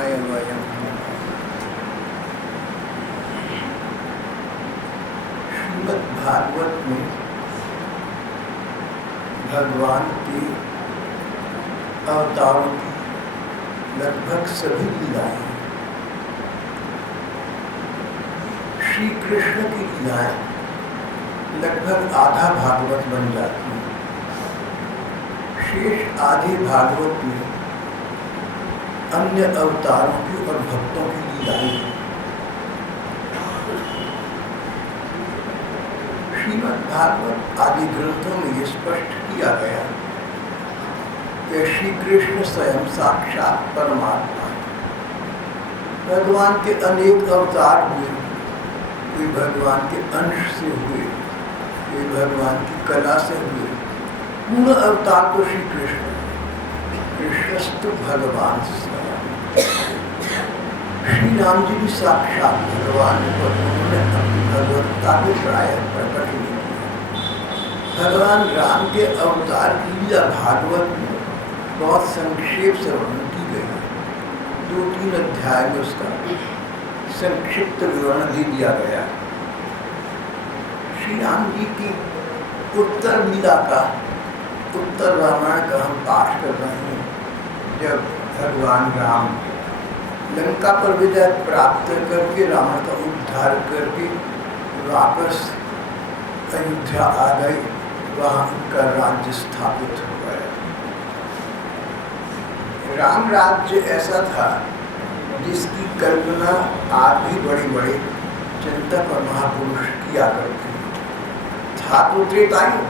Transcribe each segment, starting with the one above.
कृष्णाय वयम्। श्रीमद् भागवत में भगवान के अवतारों की लगभग सभी लीलाएं, श्री कृष्ण की लीलाएं लगभग आधा भागवत बन जाती है। शेष आधे भागवत में अन्य अवतारों की और भक्तों की लीलाएं हैं। श्रीमद् भागवत आदि ग्रंथों में ये स्पष्ट किया गया कि श्री कृष्ण स्वयं साक्षात परमात्मा है। भगवान के अनेक अवतार हुए, कोई भगवान के अंश से हुए, कोई भगवान की कला से हुए। पूर्ण अवतार तो श्री कृष्ण, कृष्णस्तु भगवान स्वयं। श्री राम जी भी साक्षात भगवान है, पर उन्होंने अपनी भगवत्ता को प्राय प्रकट नहीं किया। भगवान राम के अवतार की लीला भागवत में बहुत संक्षेप से वर्णन की गई है। 2-3 अध्याय में उसका संक्षिप्त विवरण दे दिया गया। श्री राम जी की उत्तर लीला का, उत्तर रामायण का हम पाठ कर रहे हैं। जब भगवान राम लंका पर विजय प्राप्त करके, रावण का उद्धार करके वापस अयोध्या आ गए, वहाँ उनका राज्य स्थापित हो गया। राम राज्य ऐसा था जिसकी कल्पना आज भी बड़े बड़े चिंतक और महापुरुष किया करते था। तो त्रेतायुग,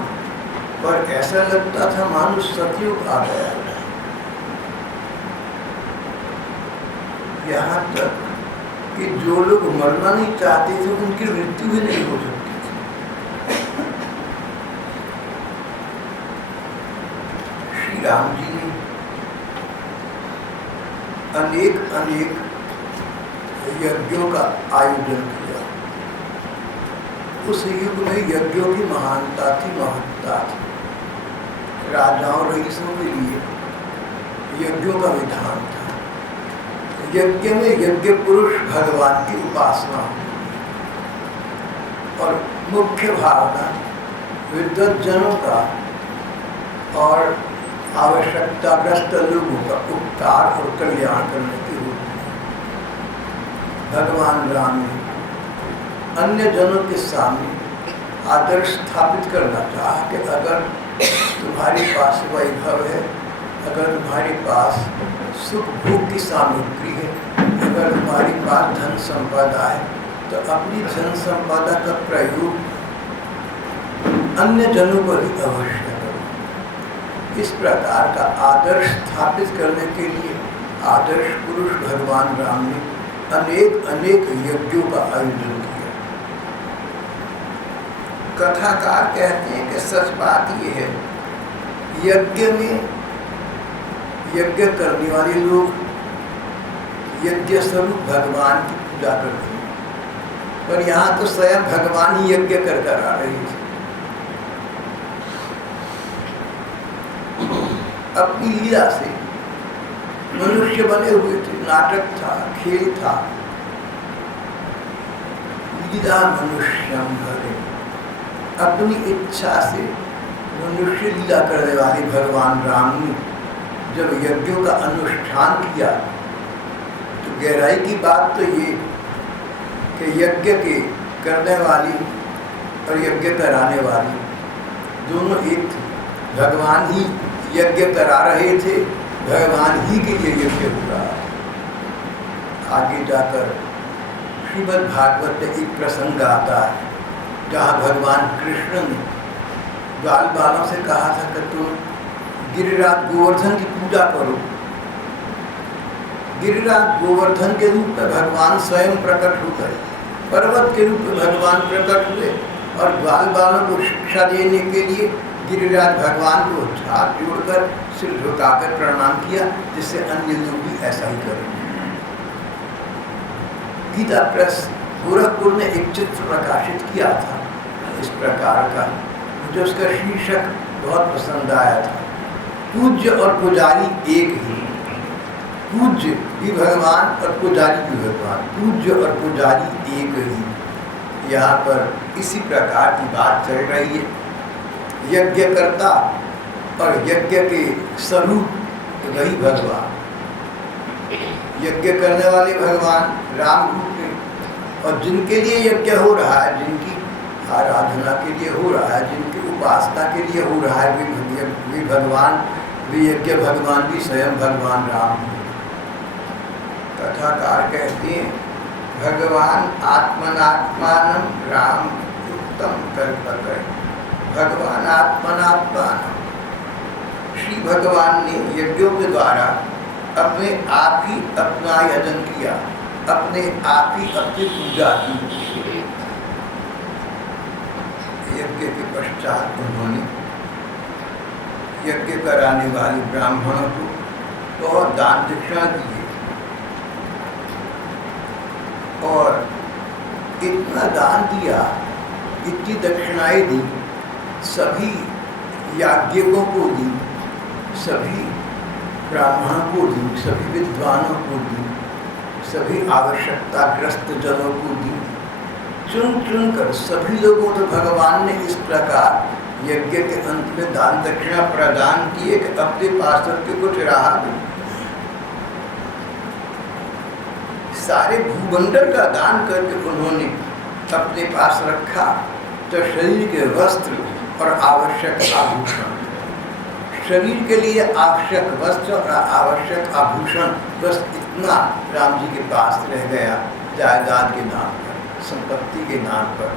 पर ऐसा लगता था मानो सतयुग आ गया। यहाँ तक कि जो लोग मरना नहीं चाहते थे उनकी मृत्यु भी नहीं हो सकती थी। श्री राम जी ने अनेक यज्ञों का आयोजन किया। उस युग में यज्ञों की महानता थी, महत्ता थी। राजाओं रईसों के लिए यज्ञों का विधान था। यज्ञ में यज्ञ पुरुष भगवान की उपासना और मुख्य भावना विद्वत जनों का और आवश्यकताग्रस्त लोगों का उपकार और कल्याण करने के रूप में भगवान राम ने अन्य जनों के सामने आदर्श स्थापित करना चाहा कि अगर तुम्हारे पास वैभव है, अगर तुम्हारे पास सुख भोग की सामग्री है, अगर तुम्हारे पास धन संपदा है, तो अपनी धन संपदा का प्रयोग अन्य जनों पर ही अवश्य करो। इस प्रकार का आदर्श स्थापित करने के लिए आदर्श पुरुष भगवान राम ने अनेक यज्ञों का आयोजन किया। कथाकार कहते हैं कि सच बात यह है, यज्ञ में यज्ञ करने वाले लोग यज्ञ स्वरूप भगवान की पूजा करते हैं, पर यहाँ तो स्वयं भगवान ही यज्ञ कर आ रही थी। अपनी लीला से मनुष्य बने हुए थे, नाटक था, खेल था। लीला मनुष्यम हरे, अपनी इच्छा से मनुष्य लीला करने वाले भगवान राम ने जब यज्ञों का अनुष्ठान किया तो गहराई की बात तो ये कि यज्ञ के करने वाली और यज्ञ कराने वाली दोनों एक थे। भगवान ही यज्ञ करा रहे थे, भगवान ही के लिए यज्ञ हो रहा। आगे जाकर श्रीमद् भागवत में एक प्रसंग आता है जहाँ भगवान कृष्ण ने बाल बालों से कहा था कि तुम गिरिराज गोवर्धन की पूजा करो। गिरिराज गोवर्धन के रूप में भगवान स्वयं प्रकट हो गए, पर्वत के रूप में भगवान प्रकट हुए और बाल बालों को शिक्षा देने के लिए गिरिराज भगवान को हाथ जोड़कर सिर झुकाकर प्रणाम किया, जिससे अन्य लोग भी ऐसा ही करें। गीता प्रेस गोरखपुर ने एक चित्र प्रकाशित किया था इस प्रकार का, मुझे उसका शीर्षक बहुत पसंद आया था, पूज्य और पुजारी एक ही। पूज्य भी भगवान और पुजारी भी भगवान, पूज्य और पुजारी एक ही। यहाँ पर इसी प्रकार की बात चल रही है। यज्ञकर्ता और यज्ञ के स्वरूप वही भगवान, यज्ञ करने वाले भगवान राम रूप में, और जिनके लिए यज्ञ हो रहा है, जिनकी आराधना के लिए हो रहा है, जिनकी उपासना के लिए हो रहा है, वे भगवान, वे यज्ञ भगवान भी स्वयं भगवान राम हैं। कथाकार कहते हैं भगवान आत्मनात्मानं राम उत्तम कल्पते। भगवान आत्मनात्मानं, श्री भगवान ने यज्ञों के द्वारा अपने आप ही अपना यजन किया, अपने आप ही अपनी पूजा की। यज्ञ के पश्चात उन्होंने यज्ञ कराने वाले ब्राह्मणों को बहुत दान दक्षिणा दिए, और इतना दान दिया, इतनी दक्षिणाएं दी, सभी याज्ञिकों को दी, सभी ब्राह्मणों को दी, सभी विद्वानों को दी, सभी आवश्यकताग्रस्त जनों को दी, चुन चुन कर सभी लोगों को भगवान ने इस प्रकार यज्ञ के अंत में दान दक्षिणा प्रदान किए कि अपने पास के कुछ रहा नहीं। सारे भूमंडल का दान करके उन्होंने अपने पास रखा, तो शरीर के वस्त्र और आवश्यक आभूषण, शरीर के लिए आवश्यक वस्त्र और आवश्यक आभूषण, बस इतना राम जी के पास रह गया जायदाद के नाम पर, संपत्ति के नाम पर।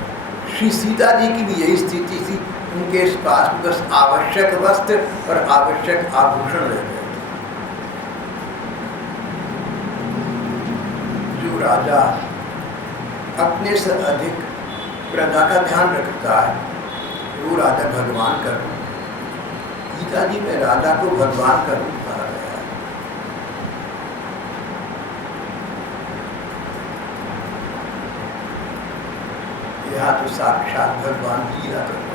श्री सीता जी की भी यही स्थिति थी, उनके पास बस आवश्यक वस्त्र और आवश्यक आभूषण रह गए। जो राजा अपने से अधिक प्रजा का ध्यान रखता है, वो राजा भगवान का रूप। गीता जी में राजा को भगवान का रूप कहा गया है। यहाँ तो साक्षात भगवान लीला कर रहे हैं।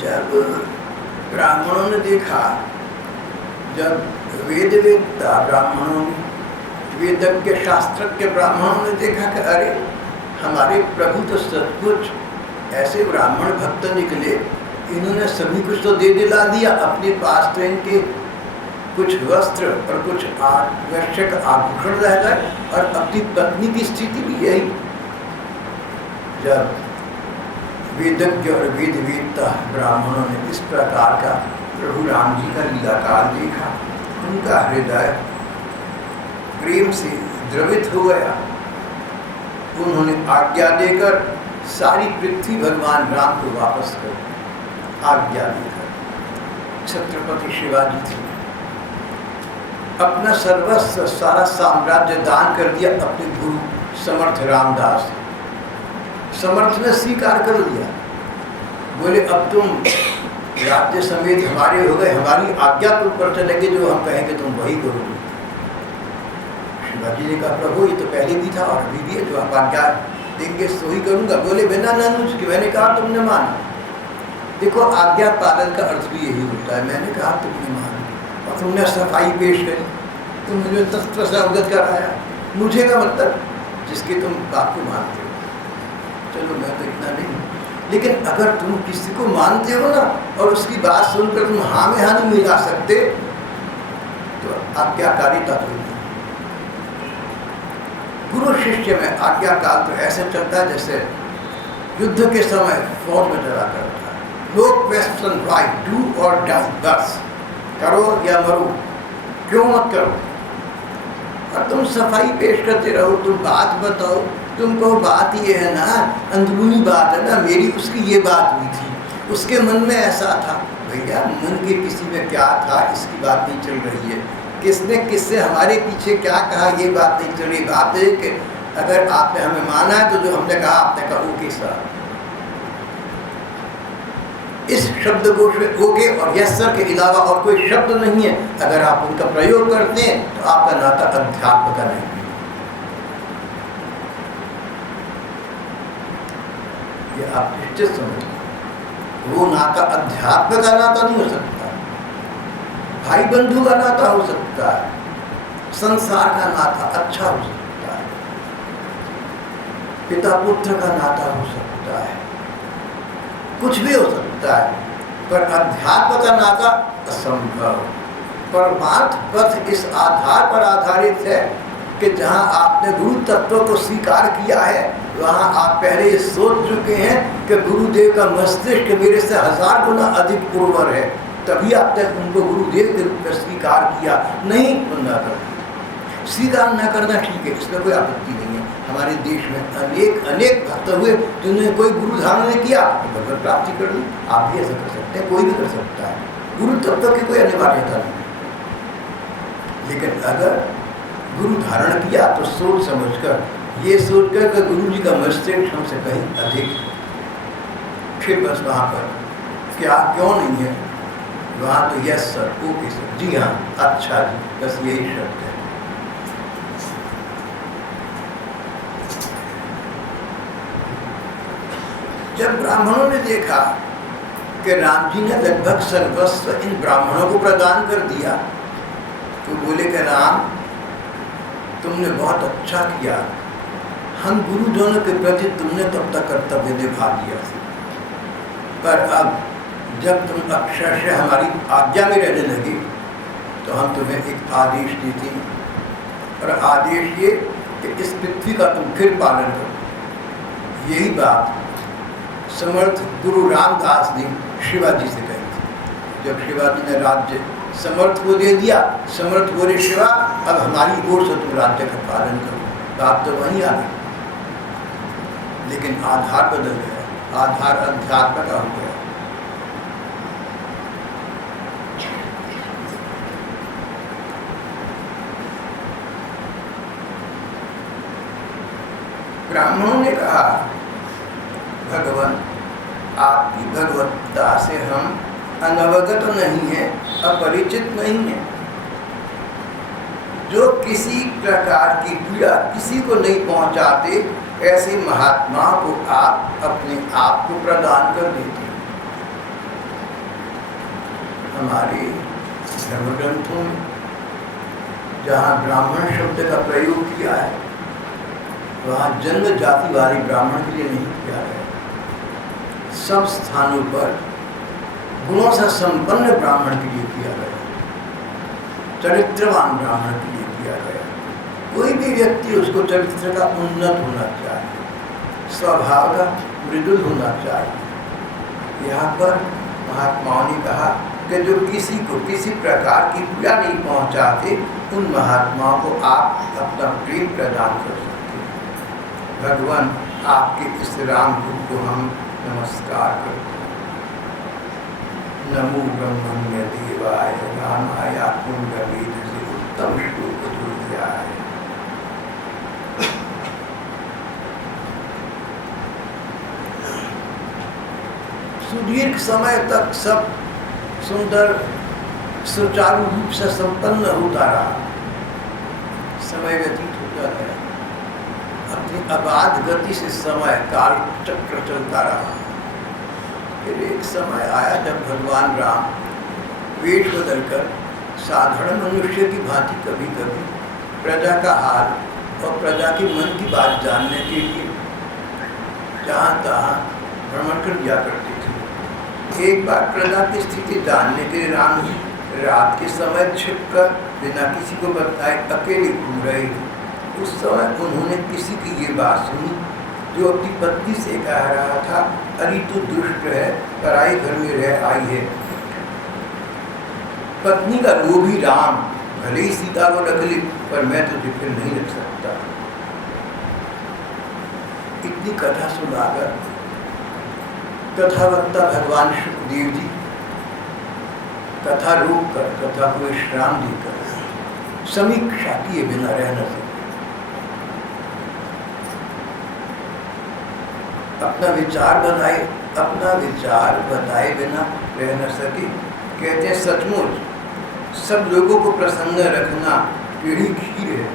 जब ब्राह्मणों ने देखा, जब वेदवेत्ता ब्राह्मणों ने, वेदज्ञ शास्त्रज्ञ ब्राह्मणों ने देखा कि अरे हमारे प्रभु तो सचमुच ऐसे ब्राह्मण भक्त निकले, इन्होंने सभी कुछ तो दे दिला दिया, अपने पास तो इनके कुछ वस्त्र और कुछ आवश्यक आभूषण रह गए, और अपनी पत्नी की स्थिति भी यही। जब वेदज्ञ और वेदवेत्ता ब्राह्मणों ने इस प्रकार का प्रभु राम जी का लीलाकाल देखा, उनका हृदय प्रेम से द्रवित हो गया। उन्होंने आज्ञा देकर सारी पृथ्वी भगवान राम को वापस कर आज्ञा देकर छत्रपति शिवाजी थे, अपना सर्वस्व सारा साम्राज्य दान कर दिया अपने गुरु समर्थ रामदास। समर्थ ने स्वीकार कर लिया, बोले अब तुम राज्य समेत हमारे हो गए, हमारी आज्ञा के ऊपर चलेंगे, जो हम कहेंगे तुम वही करोगे। शिवाजी ने कहा प्रभु ये तो पहले भी था और अभी भी है, जो आप आज्ञा देंगे सो ही करूँगा। बोले बिना नानुज के। मैंने कहा तुमने माना। देखो आज्ञा पालन का अर्थ भी यही होता है। मैंने कहा तुमने माना और तुमने सफाई पेश करी, तुम मुझे तत्व से अवगत कराया। मुझे का मतलब जिसकी तुम बात को मानते हो। चलो मैं तो इतना नहीं, लेकिन अगर तुम किसी को मानते हो ना और उसकी बात सुनकर तुम हाँ में हाँ नहीं मिला सकते, तो आज्ञाकारिता तो नहीं। गुरु शिष्य में आज्ञा काल तो ऐसे चलता है जैसे युद्ध के समय फौज में चला करता है। लोग क्वेश्चन वाई, डू और डाई, बस करो या मरो, क्यों मत करो। और तुम सफाई पेश करते रहो, तुम बात बताओ, तुम कहो बात ये है ना, अंदरूनी बात है ना, मेरी उसकी ये बात हुई थी, उसके मन में ऐसा था। भैया मन के किसी में क्या था इसकी बात नहीं चल रही है, किसने किससे हमारे पीछे क्या कहा ये बात नहीं चल रही। बात है कि अगर आपने हमें माना है तो जो हमने कहा आपने कहा ओके सर। इस शब्दकोश में ओके और यस सर के अलावा और कोई शब्द नहीं है। अगर आप उनका प्रयोग करते हैं तो आपका नाता अध्यात्म का नहीं है। ये आप निश्चित समझिए। वो नाता अध्यात्म का नाता नहीं हो सकता, भाई बंधु का नाता हो सकता है, संसार का नाता अच्छा हो सकता है, पिता पुत्र का नाता हो सकता है, कुछ भी हो सकता है, पर अध्यात्म का नाता असंभव। परमार्थ पथ इस आधार पर आधारित है कि जहाँ आपने गुरु तत्व को स्वीकार किया है, वहाँ आप पहले ये सोच चुके हैं कि गुरुदेव का मस्तिष्क मेरे से 1000 गुना अधिक उर्वर है, तभी आपने उनको गुरुदेव के रूप में स्वीकार किया। नहीं तो न कर, स्वीकार न करना ठीक है, इसमें कोई आपत्ति नहीं है। हमारे देश में अनेक भक्त हुए जिन्होंने कोई गुरु धारण नहीं किया, भगवत प्राप्ति कर ली। आप भी ऐसा कर सकते हैं, कोई भी कर सकता है, गुरु तत्व की कोई अनिवार्यता नहीं। लेकिन अगर गुरु धारण किया तो सोच समझकर, ये सोचकर कि गुरु जी का मस्तिष्क हमसे कहीं अधिक, फिर बस वहाँ पर क्या क्यों नहीं है, वहाँ तो यस सर, ओके सर, जी हाँ, अच्छा जी, बस यही शब्द है। जब ब्राह्मणों ने देखा कि राम जी ने लगभग सर्वस्व इन ब्राह्मणों को प्रदान कर दिया, तो बोले कि राम तुमने बहुत अच्छा किया, हम गुरुजनों के प्रति तुमने तब तक कर्तव्य निभा दिया, पर अब जब तुम अक्षरशः हमारी आज्ञा में रहने लगे तो हम तुम्हें एक आदेश देते हैं, और आदेश ये कि इस पृथ्वी का तुम फिर पालन करो। यही बात समर्थ गुरु रामदास ने शिवाजी से कही थी। जब शिवाजी ने राज्य समर्थ को दे दिया, समर्थ बोले शिवा अब हमारी ओर से तुम राज्य का पालन करो। बात तो वहीं आ गई, लेकिन आधार बदल गया, आधार अध्यात्म का हो गया। ब्राह्मणों ने कहा भगवान आपकी भगवत्ता से हम अनवगत नहीं है, अपरिचित नहीं है। जो किसी प्रकार की पीड़ा किसी को नहीं पहुंचाते, ऐसे महात्मा को आप अपने आप को प्रदान कर देते हैं। हमारे धर्म ग्रंथों में जहाँ ब्राह्मण शब्द का प्रयोग किया है, वहाँ जन्म जाति वाले ब्राह्मण के लिए नहीं किया है। सब स्थानों पर गुणों से संपन्न ब्राह्मण के लिए किया गया, चरित्रवान ब्राह्मण के लिए किया गया। कोई भी व्यक्ति उसको चरित्र का उन्नत होना चाहिए, स्वभाव का मृदुल होना चाहिए। यहाँ पर महात्माओं ने कहा कि जो किसी को किसी प्रकार की पीड़ा नहीं पहुँचाते, उन महात्माओं को आप अपना प्रेम प्रदान कर सकते हैं। भगवान आपके इस राम गुरु को हम नमस्कार करते हैं। नमो ब्रह्मण्य देवाय रामाय पुण्यवेद से उत्तम श्लोक दुर्याय। सुदीर्घ समय तक सब सुंदर सुचारू रूप से संपन्न होता रहा, समय व्यतीत होता गया, अपनी अबाध गति से समय काल चक्र चलता रहा। फिर एक समय आया जब भगवान राम वेश बदलकर साधारण मनुष्य की भांति कभी कभी प्रजा का हाल और प्रजा के मन की बात जानने के लिए जहाँ तहाँ भ्रमण कर दिया करते थे। एक बार प्रजा की स्थिति जानने के लिए राम जी रात के समय छिपकर बिना किसी को बताए अकेले घूम रहे थे। उस समय उन्होंने किसी की ये बात सुनी जो अपनी पत्नी से कह रहा था, अरे तू दुष्ट है, पराई घर में रह आई है। पत्नी का लोभी राम भले ही सीता को रख ली, पर मैं तुझे फिर नहीं रख सकता। इतनी कथा सुनाकर कथावक्ता भगवान सुखदेव जी कथा रोक कर, कथा को विश्राम देकर समीक्षा किए बिना रह न सके। अपना विचार बताए बिना रह न सके। कहते हैं सचमुच सब लोगों को प्रसन्न रखना टेढ़ी खीर है।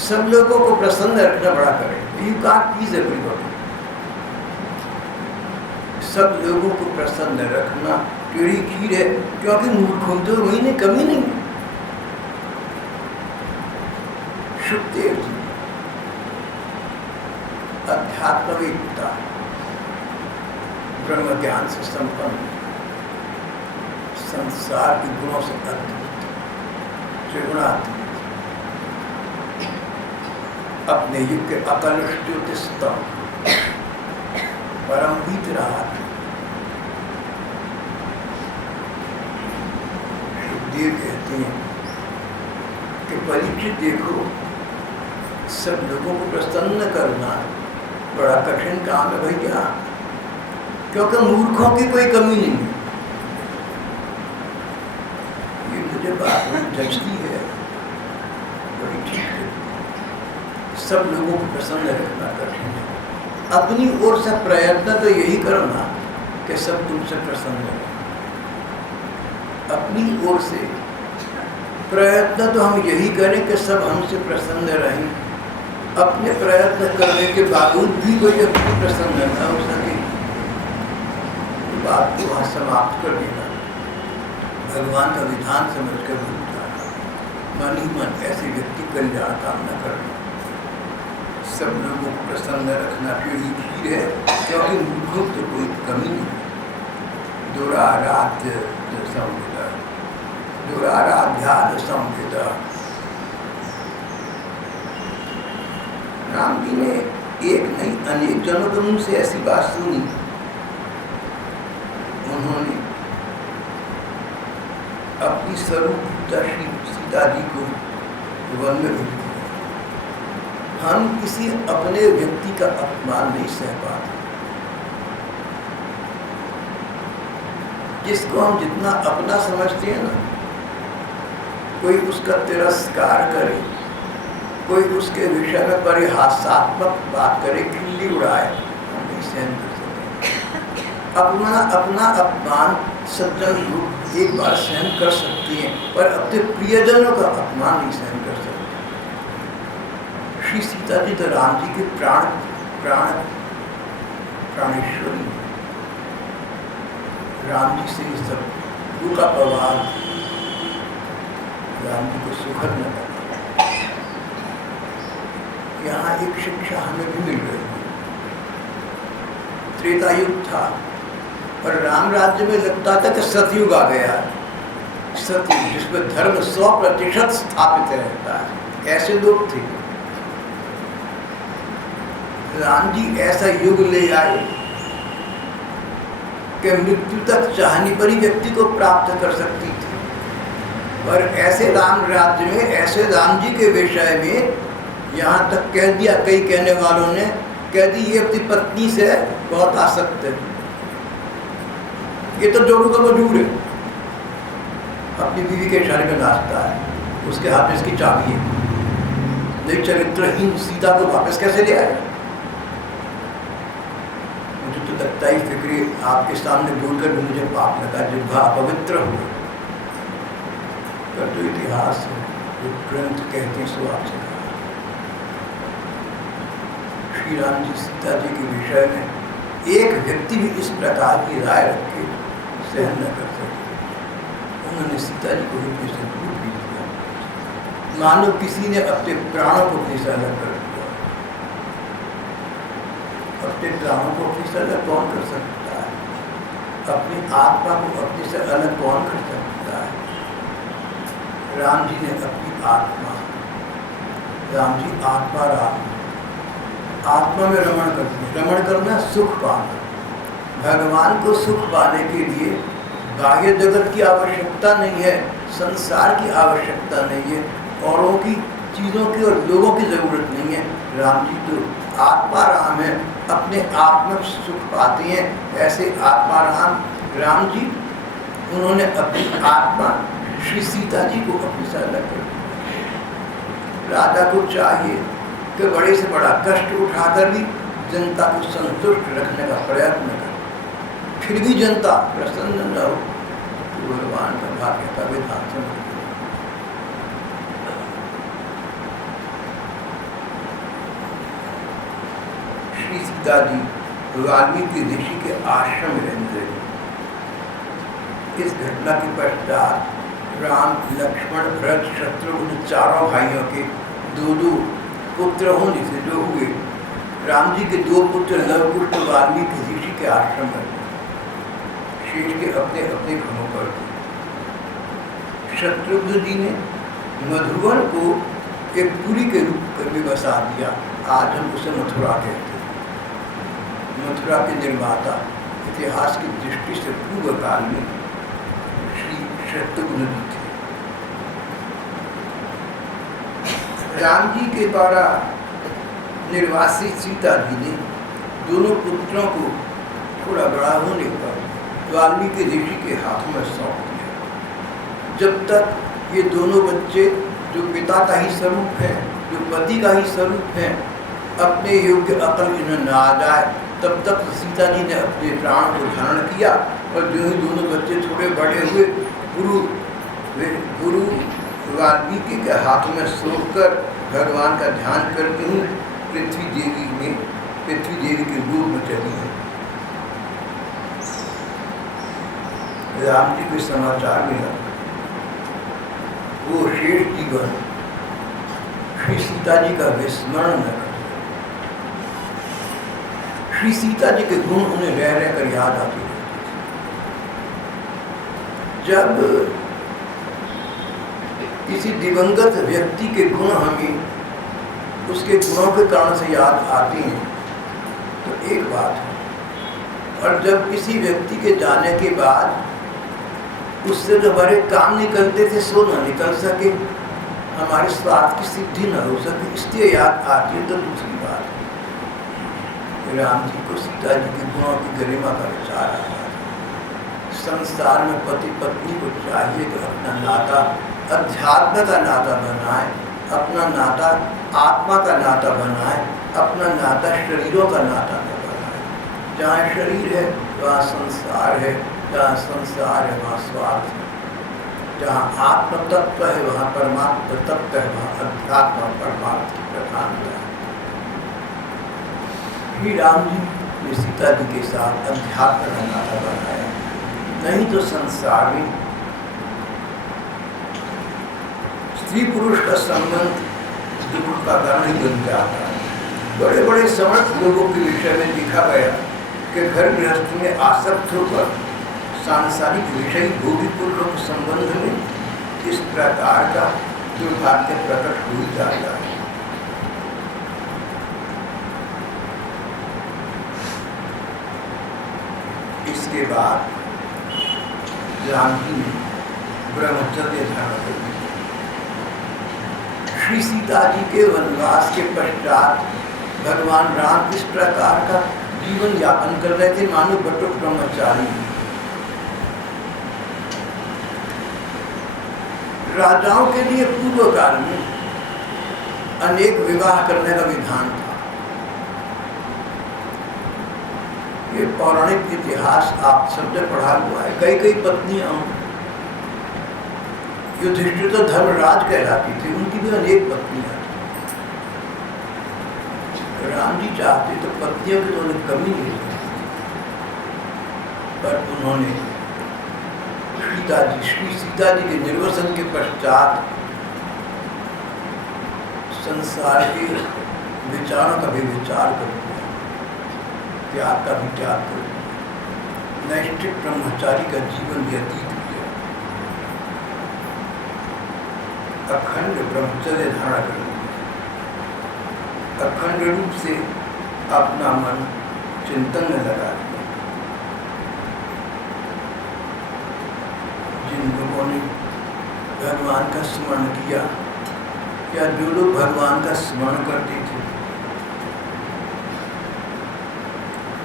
सब लोगों को प्रसन्न रखना बड़ा करे। You can't please everybody. सब लोगों को प्रसन्न रखना टेढ़ी खीर है, क्योंकि मूर्खों तो वही ने कमी नहीं। सुखदेव जी अध्यात्मवेत्ता, ब्रह्म ज्ञान से संपन्न, संसार के गुणों से अद्भुत, त्रिगुणातीत, अपने युग के अकलुष ज्योतिषतम परम वीतराग सुखदेव कहते हैं कि परीक्षित देखो, सब लोगों को प्रसन्न करना बड़ा कठिन काम है भैया, क्योंकि मूर्खों की कोई कमी नहीं है। ये मुझे बात जचती है, बड़ी ठीक है। सब लोगों को प्रसन्न रखना कठिन है। अपनी ओर से प्रयत्न तो यही करना कि सब तुमसे प्रसन्न रहे। अपनी ओर से प्रयत्न तो हम यही करें कि सब हमसे प्रसन्न रहें। अपने प्रयत्न करने के बावजूद भी कोई व्यक्ति प्रसन्न न हो सके, बात को वहाँ समाप्त कर देना, भगवान का विधान समझकर भूल जाना, मन ही मन ऐसे व्यक्ति कल्याण कामना करना। सब लोगों को प्रसन्न रखना टेढ़ी खीर है, क्योंकि मूर्खों तो कोई कमी नहीं। दुराराध्य संविदा, दुराराध्याद संविदा। राम जी ने एक नहीं अनेक जनों के मुंह से ऐसी बात सुनी। उन्होंने अपनी स्वरूप सीता जी को वन में भेज दिया। हम किसी अपने व्यक्ति का अपमान नहीं सह पाते। जिसको हम जितना अपना समझते हैं ना, कोई उसका तिरस्कार करे, कोई उसके विषय में परिहासात्मक बात करे, खिल्ली उड़ाए, हम नहीं सहन कर सकते। अपना अपमान सज्जन लोग एक बार सहन कर सकते हैं, पर अपने प्रियजनों का अपमान नहीं सहन कर सकते। श्री सीता जी तो राम जी के प्राणेश्वरी, राम जी से सब दुख का प्रभाव राम जी को सुखद न लगा। यहाँ एक शिक्षा हमें भी मिल रही है। त्रेता युग था और राम राज्य में लगता था कि सतयुग आ गया है, सतयुग जिसमें धर्म 100% स्थापित रहता है। ऐसे लोग थे। राम जी ऐसा युग ले आए कि मृत्यु तक चाहने पर ही व्यक्ति को प्राप्त कर सकती थी। पर ऐसे राम राज्य में, ऐसे राम जी के विषय में यहाँ तक कह दिया, कई कहने वालों ने कह दी, ये अपनी पत्नी से बहुत आसक्त है, ये तो जोड़ू का मजूर है, अपनी बीवी के इशारे में नाचता है, उसके हाथ में इसकी चाबी है। नहीं, चरित्रहीन सीता को वापस कैसे ले आए? मुझे तो लगता ही फिक्री आपके सामने बोलकर भी मुझे पाप लगा, जिह्वा अपवित्र हो। पर जो इतिहास है, जो ग्रंथ कहते हैं, सो आपसे श्री राम जी सीता जी के विषय में एक व्यक्ति भी इस प्रकार की राय रख के सहन न कर सके। उन्होंने सीता जी को हृदय से दूर भी दिया, मानो किसी ने अपने प्राणों को अपने से अलग कर दिया। अपने प्राणों को अपने से अलग कौन कर सकता है? अपनी आत्मा को अपने से अलग कौन कर सकता है? राम जी ने अपनी आत्मा, राम जी आत्मा राम, आत्मा में रमण करते हैं। रमण करना सुख पाना। भगवान को सुख पाने के लिए बाह्य जगत की आवश्यकता नहीं है, संसार की आवश्यकता नहीं है, औरों की चीज़ों की और लोगों की ज़रूरत नहीं है। राम जी तो आत्मा राम है, अपने आप में सुख पाते हैं। ऐसे आत्मा राम जी, उन्होंने अपनी आत्मा श्री सीता जी को अपने से अलग कर दिया। राजा को चाहिए कि बड़े से बड़ा कष्ट उठाकर भी जनता को संतुष्ट रखने का प्रयत्न करे, फिर भी जनता प्रसन्न न हो तो भगवान का भाग्य का विधान समझ। श्री सीता जी वाल्मीकि ऋषि के आश्रम में रहने लगे। इस घटना के पश्चात राम, लक्ष्मण, भरत, शत्रुघ्न चारों भाइयों के दो पुत्र होने से जो हुए, राम जी के 2 पुत्र लवकुश वाल्मीकि ऋषि के आश्रम में, शेष के अपने अपने घरों पर। शत्रुघ्न जी ने मधुवन को एक पुरी के रूप में बसा दिया। आज हम उसे मथुरा कहते हैं। मथुरा के निर्माता इतिहास की दृष्टि से पूर्व काल में श्री शत्रुघ्न जी थे। राम जी के द्वारा निर्वासी सीता जी ने दोनों पुत्रों को थोड़ा बड़ा होने पर वाल्मीकि ऋषि के हाथों में सौंप दिया। जब तक ये दोनों बच्चे जो पिता का ही स्वरूप है, जो पति का ही स्वरूप है, अपने योग्य अकल इन्हें न आ जाए, तब तक सीता जी ने अपने प्राण को धारण किया। और जो ही दोनों बच्चे थोड़े बड़े हुए, गुरु वाल्मीकि के हाथों में सोकर भगवान का ध्यान करती हुई पृथ्वी देवी के रूप में चली है। राम जी को समाचार मिला, वो शेष जीवन श्री सीता जी का विस्मरण न कर। श्री सीता जी के गुण उन्हें रह रह कर याद आते रहते थे। जब किसी दिवंगत व्यक्ति के गुण हमें उसके गुणों के कारण से याद आते हैं तो एक बात है, और जब किसी व्यक्ति के जाने के बाद उससे जो हमारे काम निकलते थे सो न निकल सके, हमारे स्वार्थ की सिद्धि न हो सके, इसलिए याद आती है तो दूसरी बात है। राम जी को सीता जी के गुणों की गरिमा का विचार आता है। संसार में पति पत्नी को चाहिए कि अपना नाता अध्यात्म का नाता बनाए, अपना नाता आत्मा का नाता बनाए, अपना नाता शरीरों का नाता न बनाए। जहाँ शरीर है वहाँ संसार है, जहाँ संसार है वहाँ स्वार्थ है, जहाँ आत्म तत्व है वहाँ परमात्मा तत्व है, वहाँ अध्यात्म और परमात्मा की प्रधानता है। श्री राम जी ने सीता जी के साथ अध्यात्म का नाता बनाया, नहीं तो संसार में स्त्री पुरुष का संबंध दुख का कारण ही बन जाता है। बड़े बड़े समर्थ लोगों के विषय में देखा गया कि घर गृहस्थी में आसक्त होकर सांसारिक विषय भोगी पुरुषों के संबंध में इस प्रकार का दुर्भाग्य प्रकट हो जाता है। इसके बाद राम जी ने ब्रह्मचर्य धारण कर दिया। श्री सीता जी के वनवास के पश्चात भगवान राम इस प्रकार का जीवन यापन कर रहे थे मानो बटुक ब्रह्मचारी। राजाओं के लिए पूर्व काल में अनेक विवाह करने का विधान था। ये पौराणिक इतिहास आप सबने पढ़ा हुआ है। कई कई पत्नियां, युधिष्ठिर तो धर्मराज कहलाती थी, उनकी भी अनेक पत्नियां थी। राम जी चाहते तो पत्नियों की तो उन्हें कमी नहीं थी, पर उन्होंने श्री सीता जी के निर्वसन के पश्चात संसार के विचारों का भी विचार कर दिया, त्याग का भी त्याग कर दिया, नैष्ठिक ब्रह्मचारी का जीवन व्यतीत किया, अखंड ब्रह्मचर्य धारण कर दिया, अखंड रूप से अपना मन चिंतन में लगा दिया। जिन लोगों ने भगवान का स्मरण किया या जो लोग भगवान का स्मरण करते थे,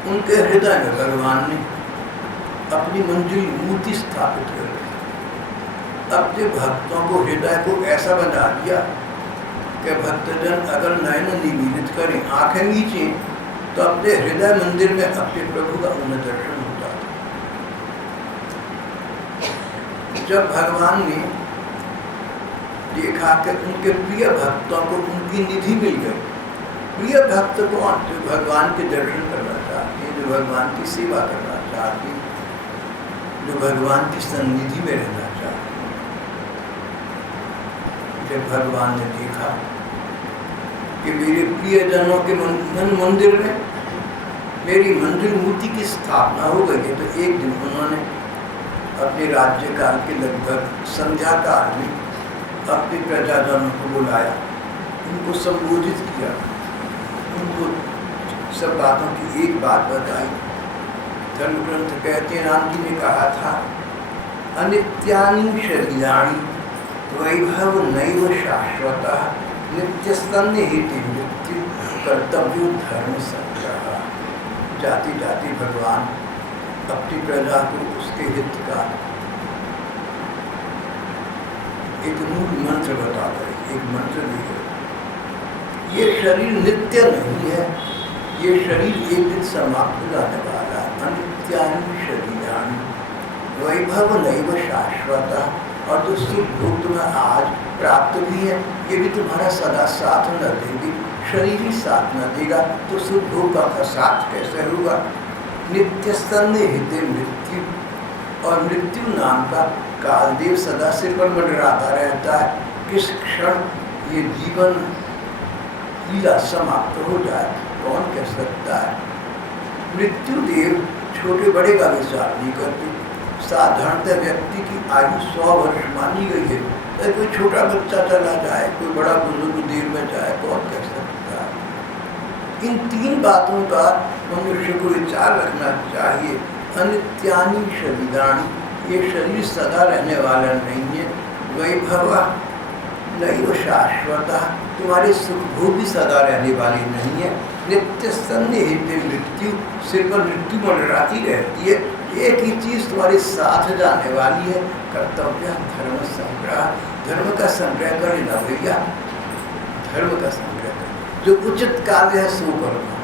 उनके हृदय में भगवान ने अपनी मंजिल मूर्ति स्थापित कर दी। अपने भक्तों को हृदय को ऐसा बना दिया कि भक्तजन अगर नयन निमीलित करें, आंखें नीचे, तो अपने हृदय मंदिर में अपने प्रभु का उन्हें दर्शन होता था। जब भगवान ने देखा कि उनके प्रिय भक्तों को उनकी निधि मिल गई, प्रिय भक्त कौन? जो भगवान के दर्शन करना चाहते हैं, जो जो भगवान की सेवा करना चाहती, जो भगवान की सन्निधि में रहना चाहती। जब भगवान ने देखा कि मेरे प्रियजनों के मंदिर में मेरी मंदिर मूर्ति की स्थापना हो गई है, तो एक दिन उन्होंने अपने राज्यकाल के लगभग संध्या काल में अपने प्रजाजनों को बुलाया, उनको संबोधित किया, उनको सब बातों की एक बात बताई। धर्म ग्रंथ कहते हैं, राम जी ने कहा था, अनित्यानि शरीराणि वैभव नैव शाश्वतः नित्यस्तन्निहिते मृत्यु कर्तव्यो धर्म संग्रह। जाति जाति भगवान अपनी प्रजा को उसके हित का एक मूल मंत्र बता रहे, एक मंत्र भी है। ये शरीर नित्य नहीं है, ये शरीर एक दिन समाप्त हो जाने वाला है। अनित्यानि शरीराणि वैभव नैव शाश्वतः। और जो सुख भोग तुम्हें आज प्राप्त भी है, ये भी तुम्हारा सदा साथ न देगी। शरीर ही साथ न देगा तो सुख भोग का साथ कैसे होगा। नित्य सन्निहिते मृत्यु, और मृत्यु नाम का कालदेव सदा सिर पर मंडराता रहता है। किस क्षण ये जीवन लीला समाप्त हो जाए कौन कह सकता है। मृत्यु देव छोटे बड़े का विचार नहीं करते। साधारणतः व्यक्ति की आयु 100 वर्ष मानी गई है, तो कोई छोटा बच्चा चला जाए, कोई बड़ा बुजुर्ग देर में जाए, कौन कह सकता है। इन तीन बातों का मनुष्य को विचार रखना चाहिए। अनित्यानि शरीराणि, ये शरीर सदा रहने वाला नहीं है। वैभव नैव शाश्वतः, तुम्हारे सुख भोग भी सदा रहने वाली नहीं है। नित्य सन्निहिते मृत्यु, सिर पर मृत्यु मंडराती रहती है। एक ही चीज तुम्हारे साथ जाने वाली है, कर्तव्य धर्म संग्रह। धर्म का संग्रह कर लेना भैया, धर्म का संग्रह कर। जो उचित कार्य है सो करना।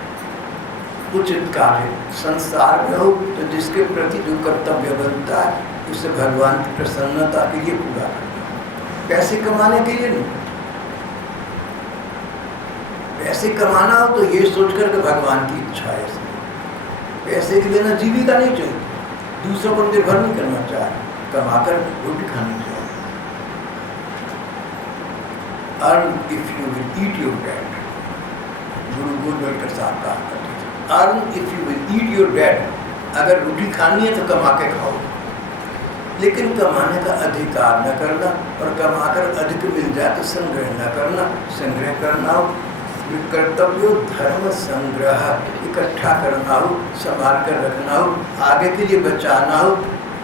उचित कार्य संसार में हो तो जिसके प्रति जो कर्तव्य बनता है उसे भगवान की प्रसन्नता के लिए पूरा करना। पैसे कमाने के लिए नहीं, पैसे कमाना हो तो ये सोचकर कि भगवान की इच्छा है। पैसे के लिए ना जीविका नहीं चाहिए, दूसरों पर निर्भर नहीं करना चाहिए, कमाकर रोटी खानी चाहिए। Earn if you will eat your bread, गुरु गोलवलकर साहब कहा करते थे, earn if you will eat your bread, अगर रोटी खानी है तो कमा के खाओ, लेकिन कमाने का अधिकार न करना, और कमाकर अधिक मिल जाए तो संग्रह न करना। संग्रह करना हो, कर्तव्य धर्म संग्रह, इकट्ठा करना हो, संभाल कर रखना हो, आगे के लिए बचाना हो।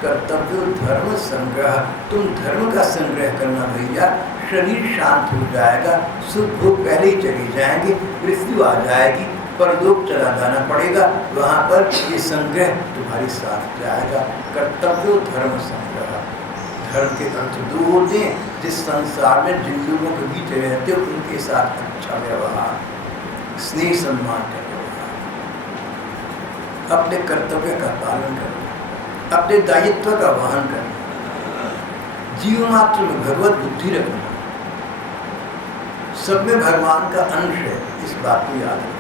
कर्तव्य धर्म संग्रह, तुम धर्म का संग्रह करना भैया। शरीर शांत हो जाएगा, सुख भोग पहले ही चली जाएंगे, मृत्यु आ जाएगी, परलोक चला जाना पड़ेगा, वहाँ पर ये संग्रह तुम्हारे साथ जाएगा। कर्तव्य धर्म संग्रह, धर्म के अर्थ दो होते हैं। जिस संसार में जिन लोगों के बीच रहते हो उनके साथ अच्छा व्यवहार, स्नेह सम्मान का व्यवहार, अपने कर्तव्य का पालन करना, अपने दायित्व का वहन करना, जीव मात्र में भगवत बुद्धि रखना। सब में भगवान का अंश है, इस बात को याद रखना।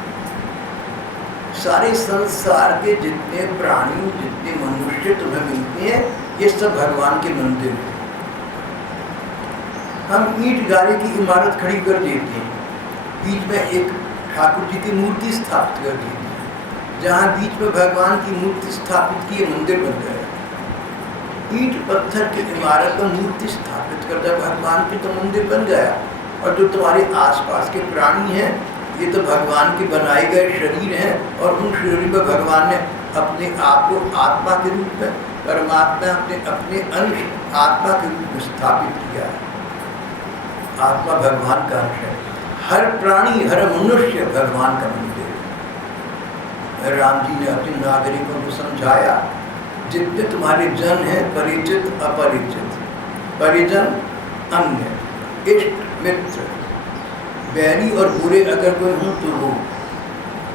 सारे संसार के जितने प्राणी, जितने मनुष्य तुम्हें मिलते हैं, ये सब भगवान के मंदिर हैं। हम ईंट गारे की इमारत खड़ी कर देते हैं, बीच में एक ठाकुर जी की मूर्ति स्थापित कर देते हैं। जहाँ बीच में भगवान की मूर्ति स्थापित की, मंदिर बन गया। ईंट पत्थर की इमारत में मूर्ति स्थापित करता भगवान की, तो मंदिर बन गया। और जो तुम्हारे आसपास के प्राणी हैं, ये तो भगवान के बनाए गए शरीर हैं, और उन शरीर में भगवान ने अपने आप को आत्मा के रूप में, परमात्मा ने अपने अंश आत्मा के रूप में स्थापित किया है। आत्मा भगवान का अंश है। हर प्राणी, हर मनुष्य भगवान का मंदिर है। राम जी ने अपने नागरिकों को समझाया, जितने तुम्हारे जन हैं, परिचित अपरिचित, परिजन अन्य, इष्ट मित्र, बैरी और बुरे अगर कोई हो तो वो,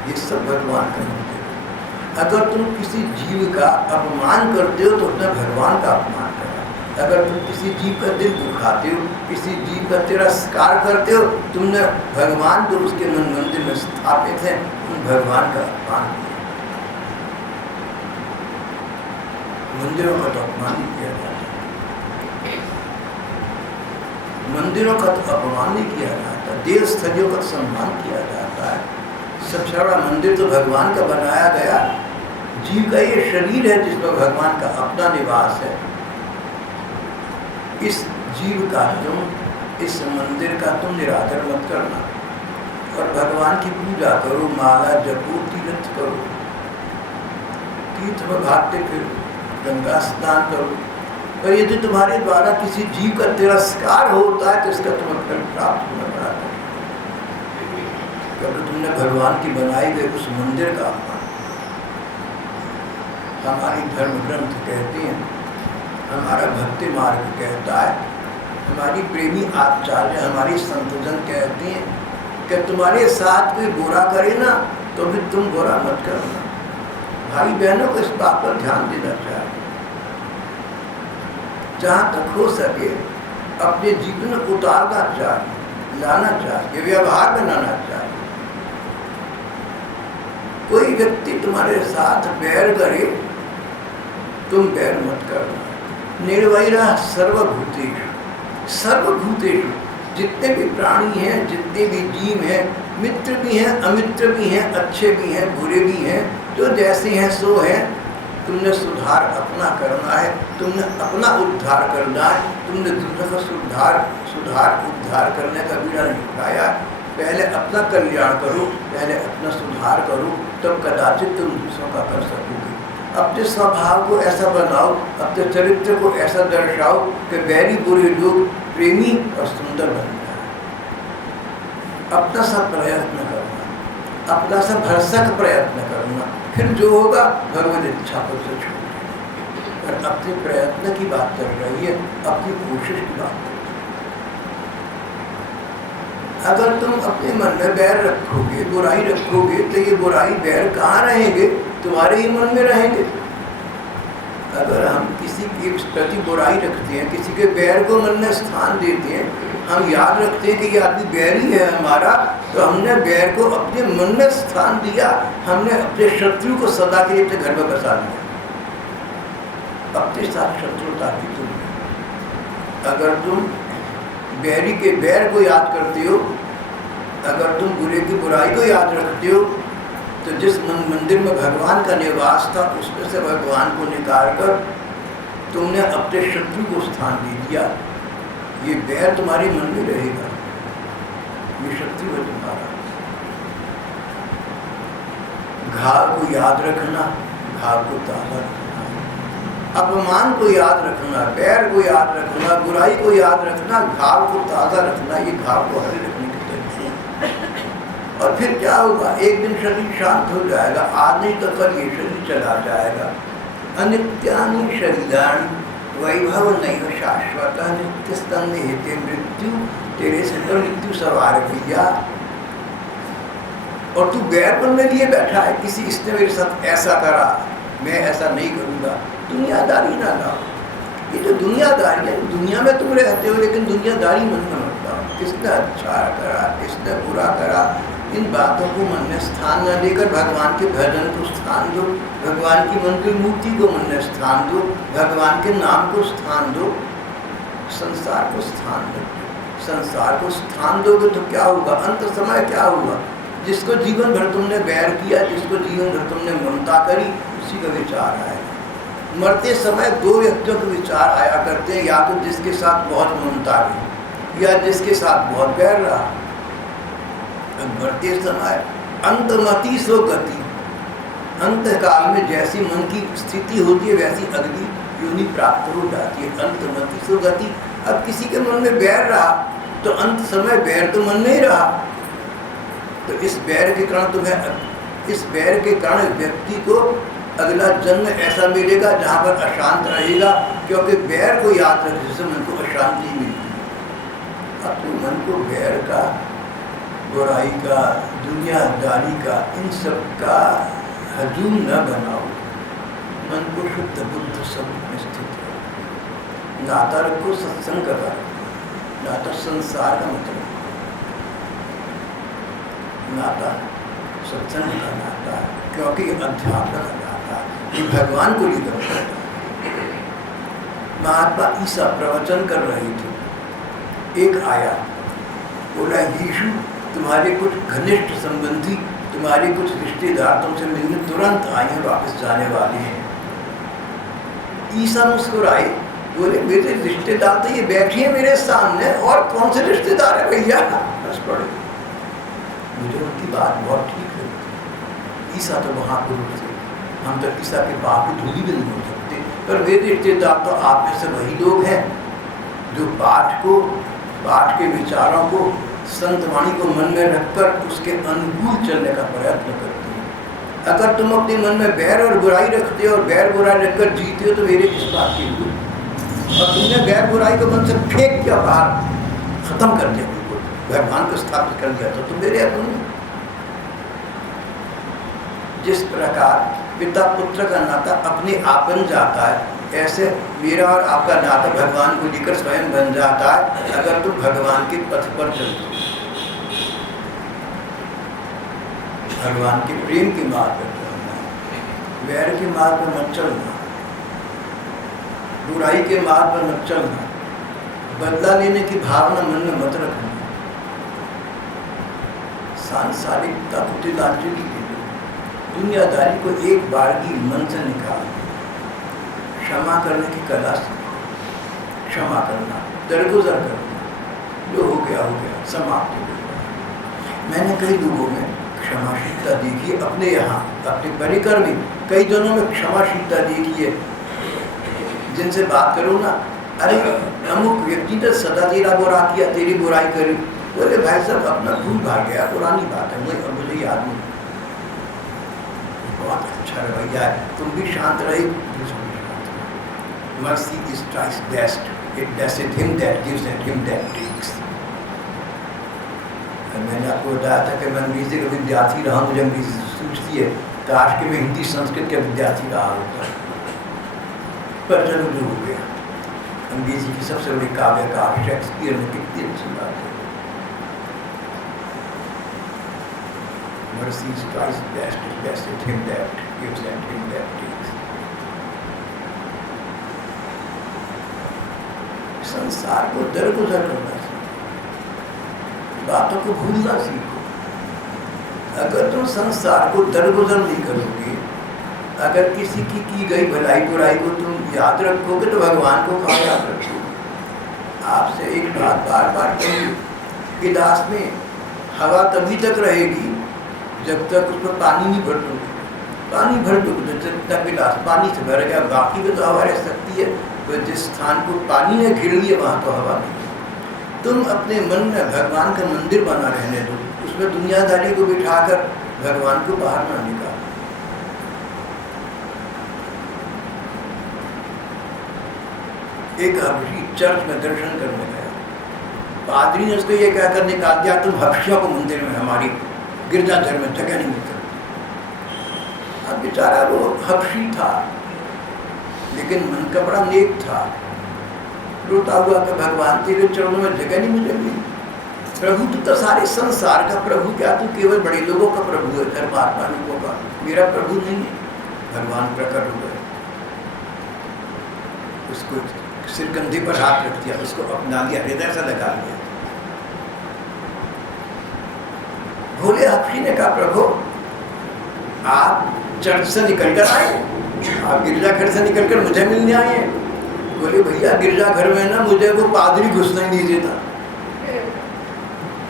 ये सब भगवान का मंदिर है। अगर तुम किसी जीव का अपमान करते हो तो उसने भगवान का अपमान करा। अगर तुम किसी जीव का दिल दुखाते हो, किसी जीव का तिरस्कार करते हो, तुमने भगवान तो उसके मंदिर में स्थापित है, तुम भगवान का अपमान किया। मंदिरों का तो अपमान नहीं किया जाता, मंदिरों का तो अपमान नहीं किया जाता, देव स्थलियों का सम्मान किया जाता है। सबसे बड़ा मंदिर तो भगवान का बनाया गया, जीव का ये शरीर है जिसमें भगवान का अपना निवास है। इस जीव का तुम, इस मंदिर का तुम निरादर मत करना और भगवान की पूजा करो, माला जपो, तीर्थ करो, तीर्थ में भागते फिरो, गंगा स्नान करो। और यदि तुम्हारे द्वारा किसी जीव का तिरस्कार होता है तो इसका तुम्हें फल प्राप्त होना पड़ा, क्योंकि तुमने भगवान की बनाई गई उस मंदिर का अपमान। हमारी धर्म ग्रंथ कहते हैं, हमारा भक्ति मार्ग कहता है, हमारी प्रेमी आचार्य, हमारी संतजन कहते हैं कि तुम्हारे साथ कोई बुरा करे ना तो भी तुम बुरा मत करना। भाई बहनों को इस बात पर ध्यान देना चाहिए, जहाँ तक हो सके अपने जीवन में उतारना चाहिए, लाना चाहिए, व्यवहार बनाना चाहिए। कोई व्यक्ति तुम्हारे साथ बैर करे, तुम बैर मत करना। निर्वैरा सर्वभूतेषु, सर्वभूतेषु, जितने भी प्राणी हैं, जितने भी जीव हैं, मित्र भी हैं, अमित्र भी हैं, अच्छे भी हैं, बुरे भी हैं, जो जैसे हैं सो हैं। तुमने सुधार अपना करना है, तुमने अपना उद्धार करना है, तुमने दूसरों का उद्धार करने का बीड़ा नहीं उठाया। पहले अपना कल्याण करो, पहले अपना सुधार करो, तब कदाचित तुम दूसरों का कर सकोगे। अपने स्वभाव को ऐसा बनाओ, अपने चरित्र को ऐसा दर्शाओ कि बैरी बुरे लोग प्रेमी और सुंदर बन जाए। अपना सा प्रयत्न करना, अपना सा भरसक प्रयत्न करना, फिर जो होगा भगवत इच्छा को से छोड़। और अपने प्रयत्न की बात कर रही है, अपनी कोशिश की बात कर। अगर तुम अपने मन में बैर रखोगे, बुराई रखोगे, तो ये बुराई बैर कहाँ रहेंगे? तुम्हारे ही मन में रहेंगे। अगर हम किसी के प्रति बुराई रखते हैं, किसी के बैर को मन में स्थान देते हैं, हम याद रखते हैं कि ये आदमी बैरी है हमारा, तो हमने बैर को अपने मन में स्थान दिया, हमने अपने शत्रु को सदा के लिए अपने घर में बसा लिया। अपने साथ शत्रुता की तुम, अगर तुम बैरी के बैर को याद करते हो, अगर तुम बुरे की बुराई को याद रखते हो, तो जिस मंदिर में भगवान का निवास था उसमें से भगवान को निकाल कर तुमने अपने शत्रु को स्थान दे दिया। ये बैर तुम्हारे मन में रहेगा, ये शत्रु है तुम्हारा। घाव को याद रखना, घाव को ताजा रखना, अपमान को याद रखना, बैर को याद रखना, बुराई को याद रखना, घाव को ताजा रखना, ये घाव को हरे रखने की तरीके हैं। और फिर क्या होगा? एक दिन शरीर शांत हो जाएगा, आज नहीं तो कल ये शरीर चला जाएगा। अनित्यानि शरीराणि वैभव नैव शाश्वत, नित्य स्तंभ हेते मृत्यु, तेरे से तो मृत्यु सवार भैया। और तू बैरपन में लिए बैठा है, किसी इसने मेरे साथ ऐसा करा, मैं ऐसा नहीं करूँगा। दुनियादारी ना लाओ। ये जो दुनियादारी है, दुनिया में तुम रहते हो, लेकिन दुनियादारी मन में मत लाओ। किसने अच्छा करा, किसने बुरा करा, इन बातों को मन में स्थान न देकर भगवान के भजन को स्थान दो, भगवान की मन की मूर्ति को मन में स्थान दो, भगवान के नाम को स्थान दो, संसार को स्थान दो। संसार को स्थान दोगे तो क्या होगा? अंत समय क्या होगा? जिसको जीवन भर तुमने बैर किया, जिसको जीवन भर तुमने ममता करी, उसी का विचार आएगा। मरते समय दो व्यक्तियों के विचार आया करते हैं, या तो जिसके साथ बहुत ममता रही या जिसके साथ बहुत बैर रहा। मरते समय अंतमति सो गति, अंत काल में जैसी मन की स्थिति होती है वैसी अगली योनि प्राप्त हो जाती है। अंतमति सो गति। अब किसी के मन में बैर रहा तो अंत समय बैर तो मन में ही रहा, तो इस बैर के कारण तुम्हें, इस बैर के कारण व्यक्ति को अगला जन्म ऐसा मिलेगा जहाँ पर अशांत रहेगा, क्योंकि बैर को याद रखने से मन को अशांति मिलती है। अपने मन को बैर का, बुराई का, दुनियादारी का, इन सब का हजूम न बनाओ। मन को शुद्ध बुद्ध सब में स्थित करो। नाता रखो सत्संग का, नाता संसार का मतलब, नाता सत्संग का नाता, क्योंकि ये अध्यात्म का नाता, ये भगवान को लेकर होता है। महात्मा ईसा प्रवचन कर रहे थे, एक आया, बोला यीशु तुम्हारे कुछ घनिष्ठ संबंधी, तुम्हारे कुछ रिश्तेदार तुमसे मिलने तुरंत आए हैं, वापस जाने वाले हैं। ईसा मुस्कुराए, बोले मेरे रिश्तेदार तो ये बैठे हैं मेरे सामने, और कौन से रिश्तेदार है भैया? बस पड़े। मुझे उनकी बात बहुत ठीक लगी। ईसा तो महापुरुष थे, हम तो ईसा के पाप की धूली भी नहीं हो सकते, पर मेरे रिश्तेदार तो आप में से वही लोग हैं जो पाठ के विचारों को, संत वाणी को मन में रखकर उसके अनुकूल चलने का प्रयत्न करते हैं। अगर तुम अपने मन में बैर और बुराई रखते हो और बैर बुराई रखकर जीते हो तो मेरे किस बात की हुई? और तुमने बैर बुराई को मन से फेंक दिया बाहर, खत्म कर दिया, बिल्कुल भगवान को स्थापित कर दिया, तो तुम मेरे अपने। जिस प्रकार पिता पुत्र का नाता अपने आप बन जाता है, ऐसे मेरा और आपका नाता भगवान को लेकर स्वयं बन जाता है अगर तुम भगवान के पथ पर चलते हो, भगवान के प्रेम के मार्ग पर चलना, वैर के मार्ग पर मत चलना, बुराई के मार्ग पर मत चलना, बदला लेने की भावना मन में मत रखना, सांसारिकता कुटिलांजलि के लिए दुनियादारी को एक बार की मन से निकाल, क्षमा करने की कला से क्षमा करना, दरगुजर करना, जो हो गया समाप्त हो गया। मैंने कई लोगों में क्षमाशीलता देखी है, अपने यहाँ अपने परिकर में कई जनों में क्षमाशीलता देखी है। जिनसे बात करो ना, अरे अमुक व्यक्ति ने सदा तेरा बुरा किया, तेरी बुराई करी, बोले भाई साहब अपना भूल भाग गया, पुरानी बात है, मुझे याद नहीं। बहुत अच्छा रवैया है, तुम भी शांत रहे। Mercy is twice best. It blessed him that gives and him that takes. मैंने आपको बताया था कि मैं अंग्रेजी का विद्यार्थी रहा, मुझे अंग्रेजी सूझती है, काश कि मैं हिंदी संस्कृत का विद्यार्थी रहा होता, पर चलो जो हो गया। अंग्रेजी की सबसे बड़ी काव्यकार शेक्सपियर ने कितनी अच्छी बात है, Mercy is twice best. It blessed him that gives and him that takes. संसार को दरगुजर करना सीखो, बातों को भूलना सीखो। अगर तुम संसार को दरगुजर नहीं करोगे, अगर किसी की गई भलाई बुराई को तुम याद रखोगे तो भगवान को कहाँ याद रखोगे? आपसे एक बात बार बार कहूँ, गिलास में हवा तभी तक रहेगी जब तक उस पर पानी नहीं भर दोगे। पानी भर दोगे जब तक गिलास पानी से भर गया, बाकी में तो हवा रह सकती है, तो जिस स्थान को पानी ने घिर लिया वहाँ तो हवा नहीं। तुम अपने मन में भगवान का मंदिर बना रहने दो, उसमें दुनियादारी को बिठाकर भगवान को बाहर ना निकालो। एक हबशी चर्च में दर्शन करने गया, पादरी ने उसको ये कहकर निकाल दिया, तुम हबशियों को मंदिर में, हमारी गिरजाघर में जगह नहीं मिल सकती। अब बेचारा वो हबशी था, लेकिन मन का बड़ा नेक था, रोता हुआ कि भगवान तेरे चरणों में जगह नहीं मुझे मिली। प्रभु तो सारे संसार का प्रभु, क्या तू केवल बड़े लोगों का प्रभु है, धर्मात्मा लोगों का? मेरा प्रभु नहीं है। भगवान प्रकट हो गए, उसको सिर कंधे पर हाथ रख दिया, उसको अपना लिया, हृदय से लगा लिया। भोले हबशी ने कहा, प्रभु आप चर्च से निकल कर आए, आप गिरजाघर से निकलकर मुझे मिलने आए हैं। बोले भैया गिरजाघर में ना मुझे वो पादरी घुसने नहीं देता,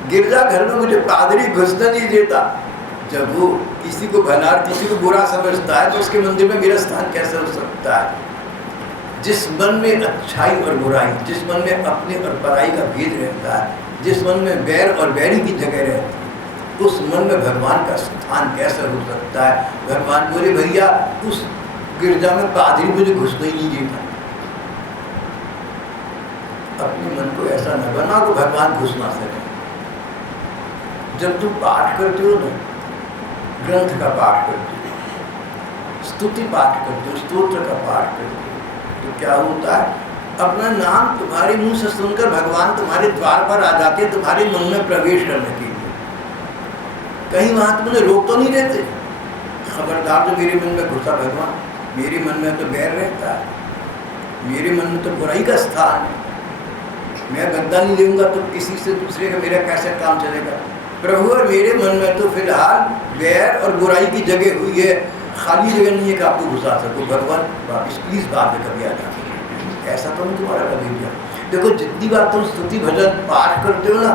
गिरजाघर में मुझे पादरी घुसने नहीं देता। जब वो किसी को भला किसी को बुरा समझता है तो उसके मंदिर में मेरा स्थान कैसे हो सकता है? जिस मन में अच्छाई और बुराई, जिस मन में अपने और पराई का भेद रहता है, जिस मन में बैर और बैरी की जगह रहती है, उस मन में भगवान का स्थान कैसे हो सकता है? भगवान बोले भैया उस गिरजा में पादरी मुझे घुसने ही नहीं देता। अपने मन को ऐसा न बना को भगवान घुस ना सके। जब तुम पाठ करते हो ना, ग्रंथ का पाठ करते हो, स्तुति पाठ करते हो, स्तोत्र का पाठ करते हो, तो क्या होता है? अपना नाम तुम्हारे मुंह से सुनकर भगवान तुम्हारे द्वार पर आ जाते हैं, तुम्हारे मन में प्रवेश करने के लिए। कहीं वहां तुमने रोक तो नहीं देते, खबरदार जो मेरे मन में घुसा भगवान, मेरे मन में तो बैर रहता है, मेरे मन में तो बुराई का स्थान है। मैं गद्दा नहीं लेऊंगा तो किसी से दूसरे का मेरा कैसे काम चलेगा। प्रभु और मेरे मन में तो फिलहाल वैर और बुराई की जगह हुई है, खाली जगह नहीं है कि आपको घुसा सको। भगवान वापिस प्लीज बाद में कभी आ जाए, ऐसा तो नहीं तुम्हारा कभी दिया। देखो जितनी बार तुम स्तुति भजन पाठ करते हो ना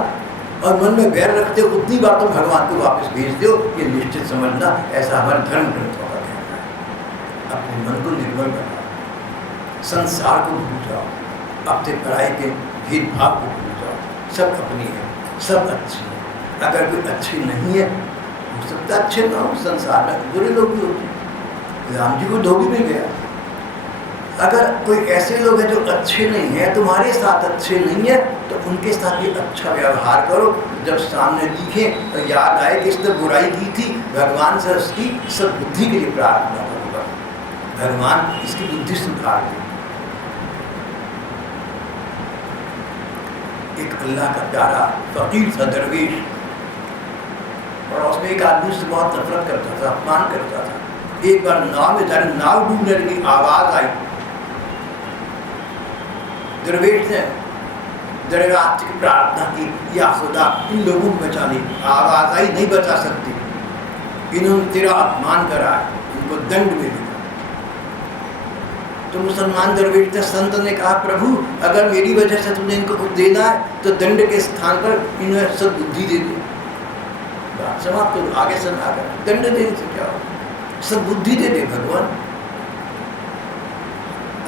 और मन में वैर रखते हो, उतनी बार तुम भगवान को वापस भेज दो, ये निश्चित समझना। ऐसा हमारे धर्म ग्रंथों का कहना है। अपने मन को निर्मल बनाओ, संसार को भूल जाओ, अपने पराये के भेदभाव को भूल जाओ। सब अपनी है, सब अच्छी है। अगर कोई अच्छी नहीं है, हो सकता अच्छे ना हो, संसार में बुरे लोग भी होते हैं। राम जी को धोबी मिल गया। अगर कोई ऐसे लोग हैं जो अच्छे नहीं है, तुम्हारे साथ अच्छे नहीं है, तो उनके साथ ये अच्छा व्यवहार करो। जब सामने दिखे तो याद आए कि इसने बुराई की थी, भगवान से उसकी सद्बुद्धि के लिए प्रार्थना करूँगा, भगवान इसकी बुद्धि सुधार दे। एक अल्लाह का प्यारा फकीर था, दरवेश, और उसमें एक आदमी से बहुत नफरत करता था, अपमान करता था। एक बार नाव में जाने, नाव डूबने की आवाज आई। दरवेश ने दरगाह की प्रार्थना की, या खुदा इन लोगों को बचा ली। आवाज आई, नहीं बचा सकती, इन्होंने तेरा अपमान करा है, इनको दंड मिलेगा। तो मुसलमान दरवेश ने, संत ने कहा, प्रभु अगर मेरी वजह से तुमने इनको कुछ देना है तो दंड के स्थान पर इन्हें सद्बुद्धि दे दे। बात समाप्त करो, आगे सुना कर दंड देने से क्या हो, सद्बुद्धि दे दे भगवान।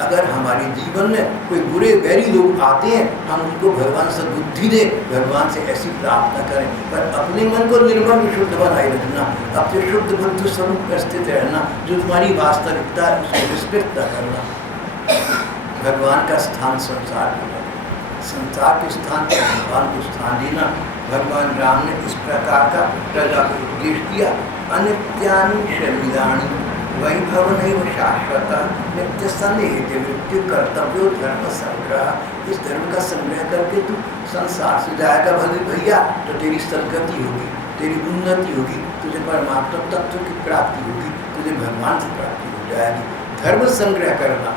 अगर हमारे जीवन में कोई बुरे वैरी लोग आते हैं, हम उनको भगवान सद्बुद्धि दे, भगवान से ऐसी प्रार्थना करें। पर अपने मन को निर्मल शुद्ध बनाए रखना, अपने शुद्ध बुद्ध स्वरूप में स्थित रहना, जो तुम्हारी वास्तविकता है उसको रिस्पेक्ट करना। भगवान का स्थान संसार में, संसार के स्थान पर भगवान को स्थान देना। भगवान राम ने इस प्रकार का प्रजा को उपदेश दिया। अनित्यानि शरीराणि वैभव नहीं शाश्वत नित्य सन्निहित मृत्यु कर्तव्यो धर्म संग्रह। इस धर्म का संग्रह करके तू संसार से जाएगा भले भैया, तो तेरी सदगति होगी, तेरी उन्नति होगी, तुझे परमात्मा तत्व की प्राप्ति होगी, तुझे भगवान की प्राप्ति हो जाएगी। धर्म संग्रह करना,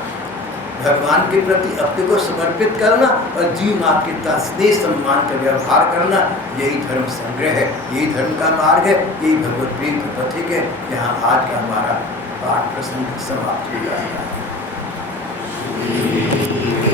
भगवान के प्रति अपने को समर्पित करना और जीव मात्र के साथ स्नेह सम्मान का व्यवहार करना, यही धर्म संग्रह है, यही धर्म का मार्ग है, यही भगवत प्रेम का पथिक है। यहाँ आज का हमारा पाठ प्रसंग समाप्त हो जाएगा।